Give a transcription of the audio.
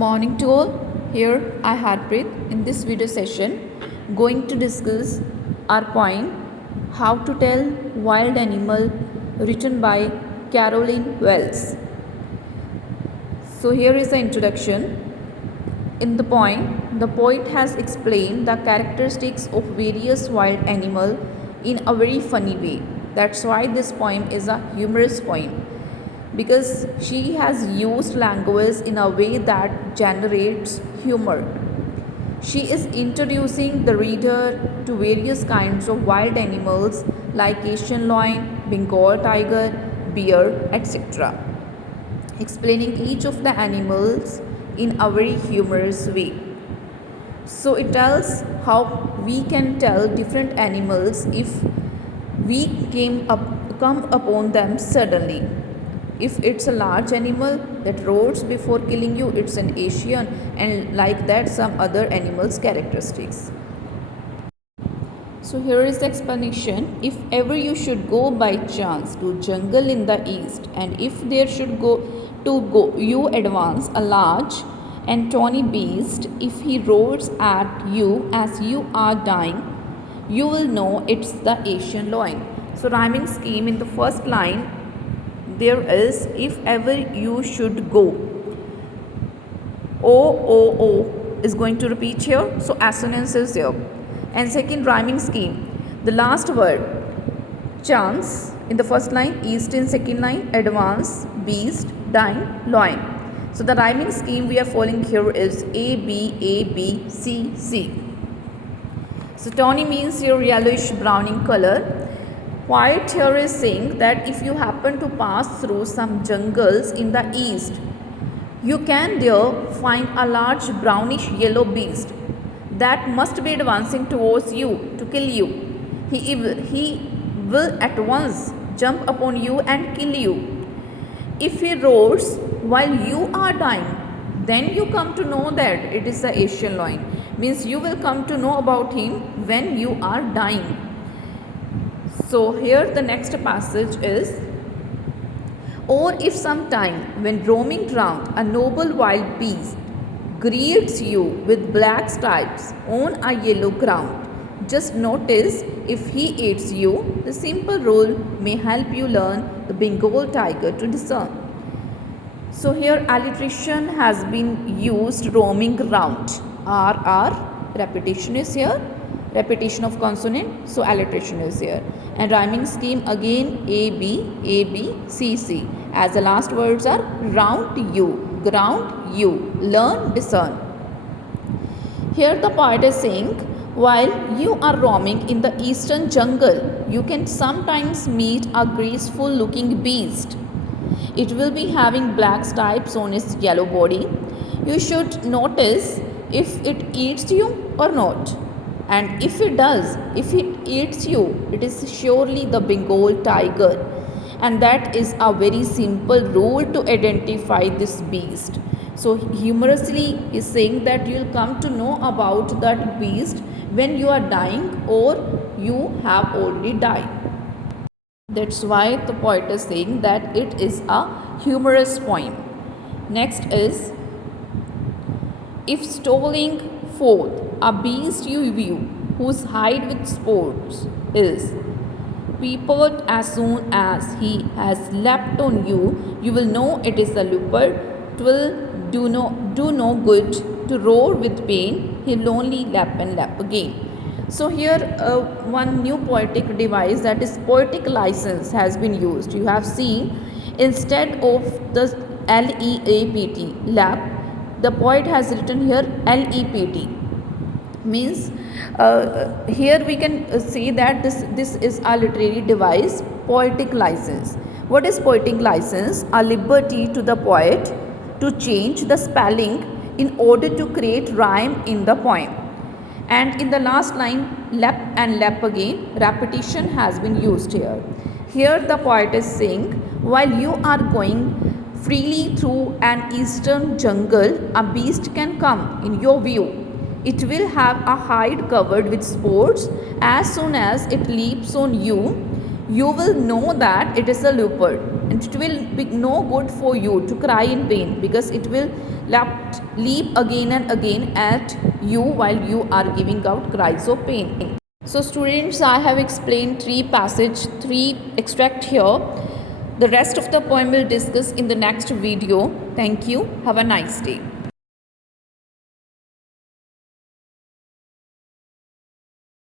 Morning to all. Here I Harpreet. In this video session, going to discuss our point How to Tell Wild Animal, written by Caroline Wells. So here is the introduction. In the poem, the poet has explained the characteristics of various wild animals in a very funny way. That's why this poem is a humorous poem, because she has used language in a way that generates humor. She is introducing the reader to various kinds of wild animals like Asian lion, Bengal tiger, bear, etc., explaining each of the animals in a very humorous way. So it tells how we can tell different animals if we come upon them suddenly. If it's a large animal that roars before killing you, it's an Asian, and like that some other animals' characteristics. So here is the explanation. If ever you should go by chance to jungle in the east, and if there should you advance a large and tawny beast, if he roars at you as you are dying, you will know it's the Asian lion. So rhyming scheme in the first line there is if ever you should go. O is going to repeat here, so assonance is here. And second rhyming scheme, the last word chance in the first line, east in second line, advance, beast, dying, lion. So the rhyming scheme we are following here is A B C C. So tawny means your yellowish browning color. Poet here is saying that if you happen to pass through some jungles in the east, you can there find a large brownish yellow beast that must be advancing towards you to kill you. He will at once jump upon you and kill you. If he roars while you are dying, then you come to know that it is the Asian lion. Means you will come to know about him when you are dying. So here the next passage is, or if sometime when roaming round a noble wild beast greets you with black stripes on a yellow ground, just notice if he eats you. The simple rule may help you learn the Bengal tiger to discern. So here alliteration has been used, roaming round. R, repetition is here. Repetition of consonant, so alliteration is here. And rhyming scheme again A B C C, as the last words are round you, ground you, learn, discern. Here the poet is saying, while you are roaming in the eastern jungle, you can sometimes meet a graceful looking beast. It will be having black stripes on its yellow body. You should notice if it eats you or not. And if it does, if it eats you, it is surely the Bengal tiger. And that is a very simple rule to identify this beast. So humorously is saying that you will come to know about that beast when you are dying or you have already died. That's why the poet is saying that it is a humorous poem. Next is, if strolling forth a beast you view, whose hide with sports is peeped as soon as he has leapt on you, you will know it is a leopard. 'Twill do no good to roar with pain, he'll only lap and lap again. So here one new poetic device, that is poetic license, has been used. You have seen instead of the LEAPT, lap, the poet has written here LEPT. Means here we can see that this is a literary device, poetic license. What is poetic license? A liberty to the poet to change the spelling in order to create rhyme in the poem. And in the last line, lap and lap again, repetition has been used here. Here the poet is saying, while you are going freely through an eastern jungle, a beast can come in your view. It will have a hide covered with spots. As soon as it leaps on you, you will know that it is a leopard. and it will be no good for you to cry in pain, because it will leap again and again at you while you are giving out cries of pain. So students, I have explained 3 extract here. The rest of the poem will discuss in the next video. Thank you. Have a nice day.